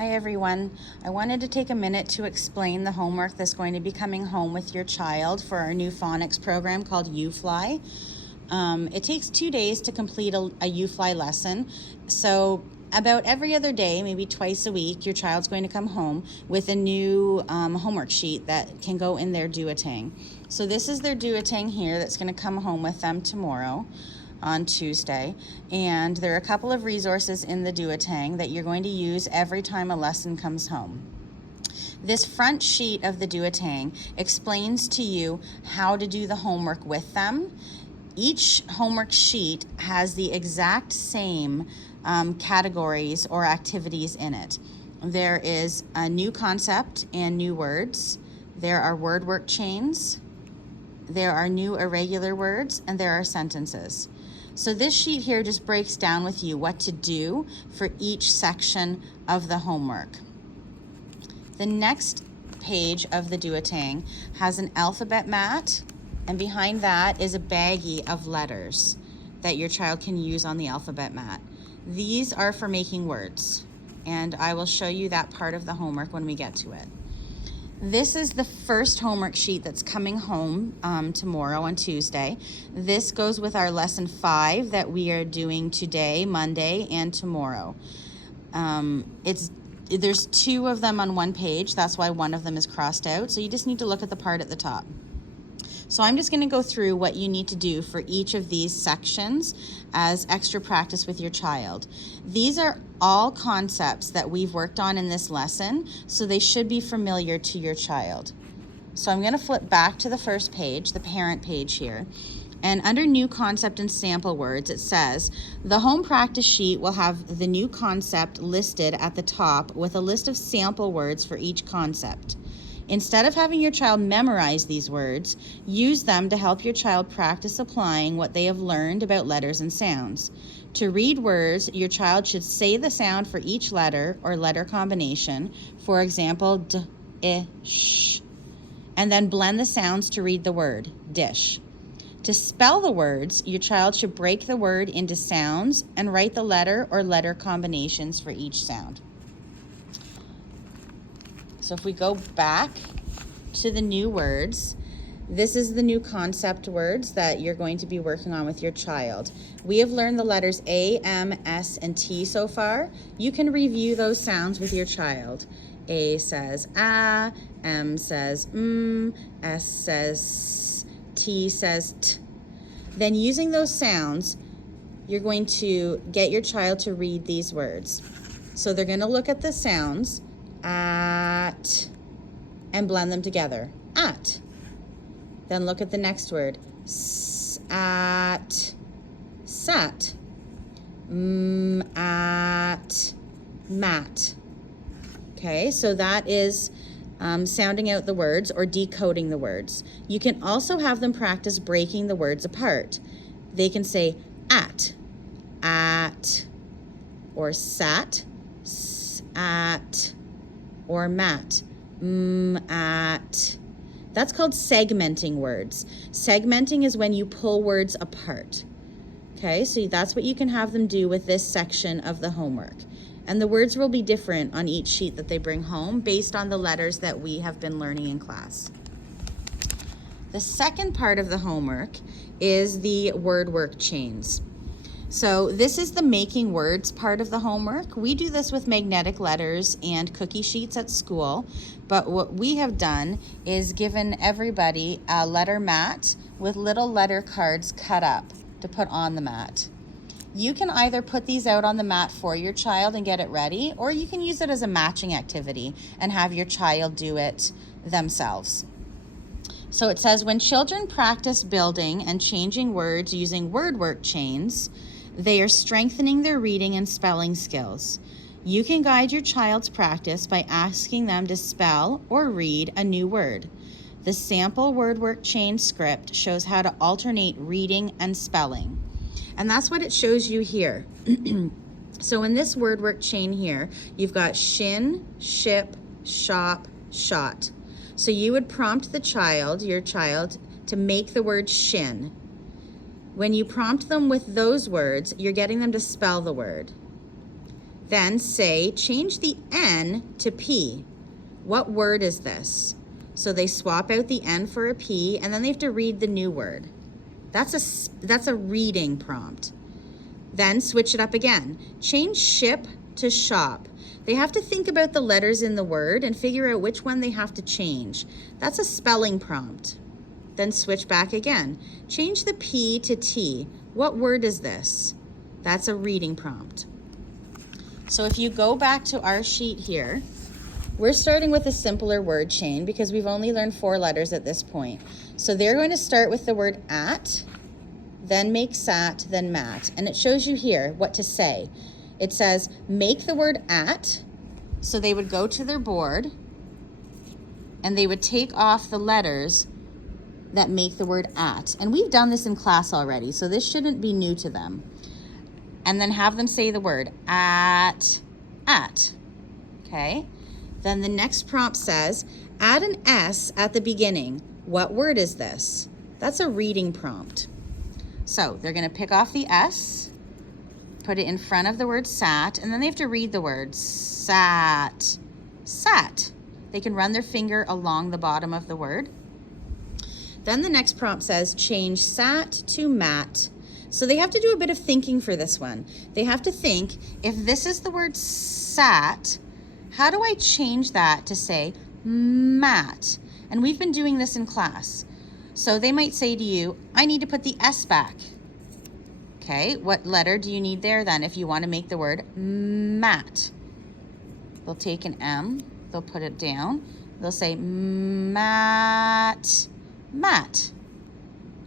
Hi everyone. I wanted to take a minute to explain the homework that's going to be coming home with your child for our new phonics program called UFLI. It takes 2 days to complete a UFLI lesson. So about every other day, maybe twice a week, your child's going to come home with a new homework sheet that can go in their duotang. So this is their duotang here that's going to come home with them tomorrow on Tuesday, and there are a couple of resources in the duotang that you're going to use every time a lesson comes home. This front sheet of the duotang explains to you how to do the homework with them. Each homework sheet has the exact same categories or activities in it. There is a new concept and new words. There are word work chains. There are new irregular words, and there are sentences. So this sheet here just breaks down with you what to do for each section of the homework. The next page of the duotang has an alphabet mat, and behind that is a baggie of letters that your child can use on the alphabet mat. These are for making words, and I will show you that part of the homework when we get to it. This is the first homework sheet that's coming home tomorrow on Tuesday. This goes with our lesson 5 that we are doing today, Monday, and tomorrow. There's 2 of them on one page. That's why one of them is crossed out. So you just need to look at the part at the top. So I'm just going to go through what you need to do for each of these sections as extra practice with your child. These are all concepts that we've worked on in this lesson, so they should be familiar to your child. So I'm going to flip back to the first page, the parent page here. And under new concept and sample words, it says, the home practice sheet will have the new concept listed at the top with a list of sample words for each concept. Instead of having your child memorize these words, use them to help your child practice applying what they have learned about letters and sounds. To read words, your child should say the sound for each letter or letter combination, for example, d, I, sh, and then blend the sounds to read the word, dish. To spell the words, your child should break the word into sounds and write the letter or letter combinations for each sound. So if we go back to the new words, this is the new concept words that you're going to be working on with your child. We have learned the letters A, M, S, and T so far. You can review those sounds with your child. A says ah, M says S says s, T says t. Then using those sounds, you're going to get your child to read these words. So they're going to look at the sounds, at, and blend them together, at. Then look at the next word, at, sat, at, mat. Okay, so that is sounding out the words or decoding the words. You can also have them practice breaking the words apart. They can say at, or sat, at, or mat, at. That's called segmenting words. Segmenting is when you pull words apart. Okay, so that's what you can have them do with this section of the homework. And the words will be different on each sheet that they bring home based on the letters that we have been learning in class. The second part of the homework is the word work chains. So this is the making words part of the homework. We do this with magnetic letters and cookie sheets at school, but what we have done is given everybody a letter mat with little letter cards cut up to put on the mat. You can either put these out on the mat for your child and get it ready, or you can use it as a matching activity and have your child do it themselves. So it says, when children practice building and changing words using word work chains, they are strengthening their reading and spelling skills. You can guide your child's practice by asking them to spell or read a new word. The sample word work chain script shows how to alternate reading and spelling. And that's what it shows you here. So in this word work chain here, you've got shin, ship, shop, shot. So you would prompt your child, to make the word shin. When you prompt them with those words, you're getting them to spell the word. Then say, change the N to P. What word is this? So they swap out the N for a P, and then they have to read the new word. That's a reading prompt. Then switch it up again. Change ship to shop. They have to think about the letters in the word and figure out which one they have to change. That's a spelling prompt. Then switch back again. Change the P to T. What word is this? That's a reading prompt. So if you go back to our sheet here, we're starting with a simpler word chain because we've only learned 4 letters at this point. So they're going to start with the word at, then make sat, then mat. And it shows you here what to say. It says, make the word at. So they would go to their board and they would take off the letters that make the word at. And we've done this in class already, so this shouldn't be new to them. And then have them say the word at, okay? Then the next prompt says, add an S at the beginning. What word is this? That's a reading prompt. So they're gonna pick off the S, put it in front of the word sat, and then they have to read the word sat, sat. They can run their finger along the bottom of the word. Then the next prompt says, change sat to mat. So they have to do a bit of thinking for this one. They have to think, if this is the word sat, how do I change that to say mat? And we've been doing this in class. So they might say to you, I need to put the S back. Okay, what letter do you need there then if you want to make the word mat? They'll take an M, they'll put it down, they'll say mat, mat.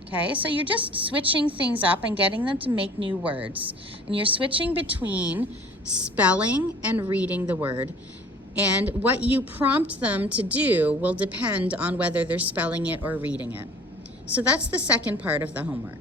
Okay, so you're just switching things up and getting them to make new words. And you're switching between spelling and reading the word. And what you prompt them to do will depend on whether they're spelling it or reading it. So that's the second part of the homework.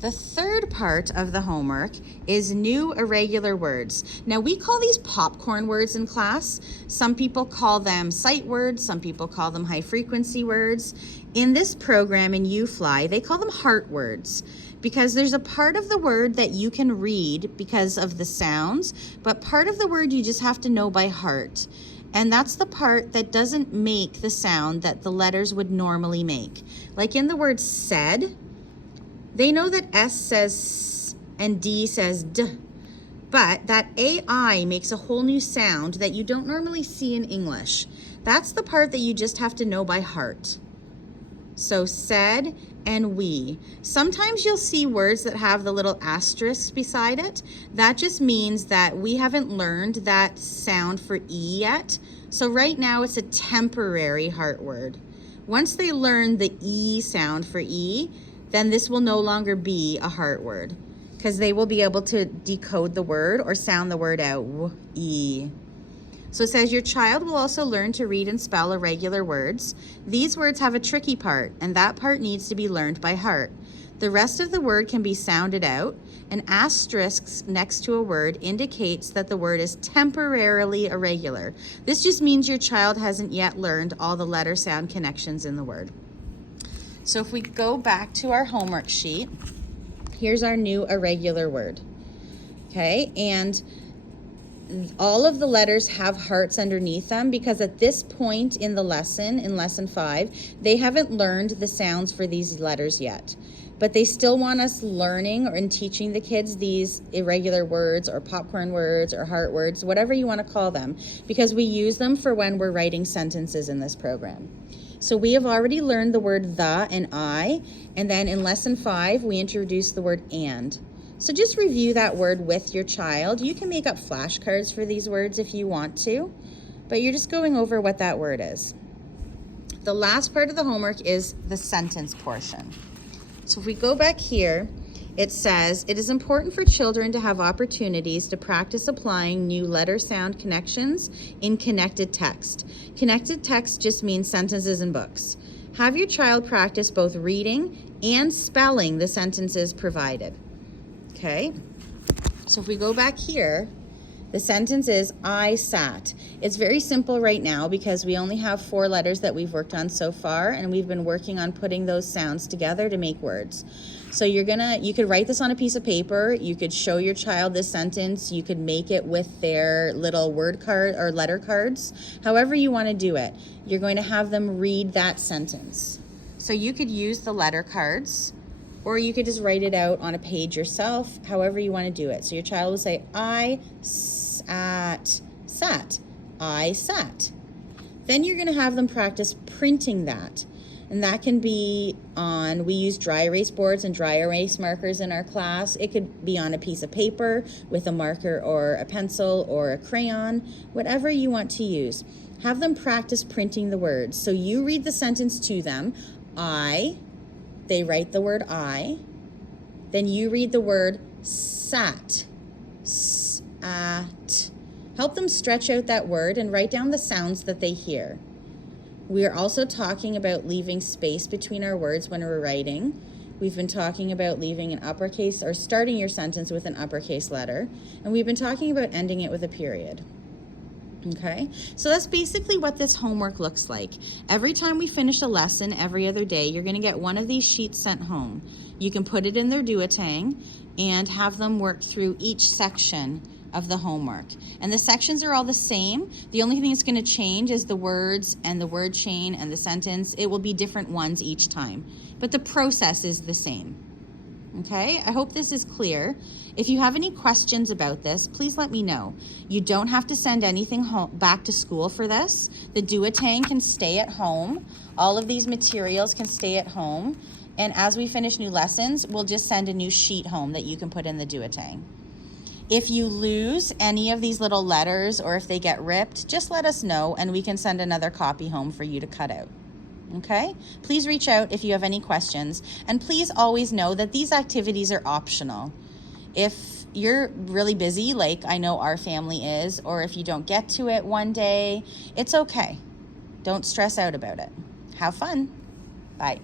The third part of the homework is new irregular words. Now we call these popcorn words in class. Some people call them sight words, some people call them high frequency words. In this program in UFLI, they call them heart words because there's a part of the word that you can read because of the sounds, but part of the word you just have to know by heart. And that's the part that doesn't make the sound that the letters would normally make. Like in the word said, they know that S says S and D says D, but that AI makes a whole new sound that you don't normally see in English. That's the part that you just have to know by heart. So said and we. Sometimes you'll see words that have the little asterisk beside it. That just means that we haven't learned that sound for E yet. So right now it's a temporary heart word. Once they learn the E sound for E, then this will no longer be a heart word because they will be able to decode the word or sound the word out, E. So it says your child will also learn to read and spell irregular words. These words have a tricky part, and that part needs to be learned by heart. The rest of the word can be sounded out. An asterisk next to a word indicates that the word is temporarily irregular. This just means your child hasn't yet learned all the letter sound connections in the word. So if we go back to our homework sheet, here's our new irregular word, okay? And all of the letters have hearts underneath them because at this point in the lesson, in lesson 5, they haven't learned the sounds for these letters yet. But they still want us learning and teaching the kids these irregular words or popcorn words or heart words, whatever you want to call them, because we use them for when we're writing sentences in this program. So we have already learned the word the and I, and then in lesson 5, we introduced the word and. So just review that word with your child. You can make up flashcards for these words if you want to, but you're just going over what that word is. The last part of the homework is the sentence portion. So if we go back here, it says, it is important for children to have opportunities to practice applying new letter sound connections in connected text. Connected text just means sentences and books. Have your child practice both reading and spelling the sentences provided. Okay, so if we go back here, the sentence is, I sat. It's very simple right now because we only have 4 letters that we've worked on so far, and we've been working on putting those sounds together to make words. So you could write this on a piece of paper. You could show your child this sentence. You could make it with their little word card or letter cards. However you want to do it. You're going to have them read that sentence. So you could use the letter cards, or you could just write it out on a page yourself, however you want to do it. So your child will say, I sat. I sat. Then you're going to have them practice printing that. And that can be we use dry erase boards and dry erase markers in our class. It could be on a piece of paper with a marker or a pencil or a crayon, whatever you want to use. Have them practice printing the words. So you read the sentence to them. They write the word I. Then you read the word sat. Sat. Help them stretch out that word and write down the sounds that they hear. We are also talking about leaving space between our words when we're writing. We've been talking about leaving an uppercase or starting your sentence with an uppercase letter. And we've been talking about ending it with a period. Okay, so that's basically what this homework looks like. Every time we finish a lesson every other day, you're going to get one of these sheets sent home. You can put it in their duotang and have them work through each section of the homework. And the sections are all the same. The only thing that's going to change is the words and the word chain and the sentence. It will be different ones each time, but the process is the same. Okay, I hope this is clear. If you have any questions about this, please let me know. You don't have to send anything back to school for this. The duotang can stay at home. All of these materials can stay at home. And as we finish new lessons, we'll just send a new sheet home that you can put in the duotang. If you lose any of these little letters or if they get ripped, just let us know and we can send another copy home for you to cut out. Okay? Please reach out if you have any questions. And please always know that these activities are optional. If you're really busy, like I know our family is, or if you don't get to it one day, it's okay. Don't stress out about it. Have fun. Bye.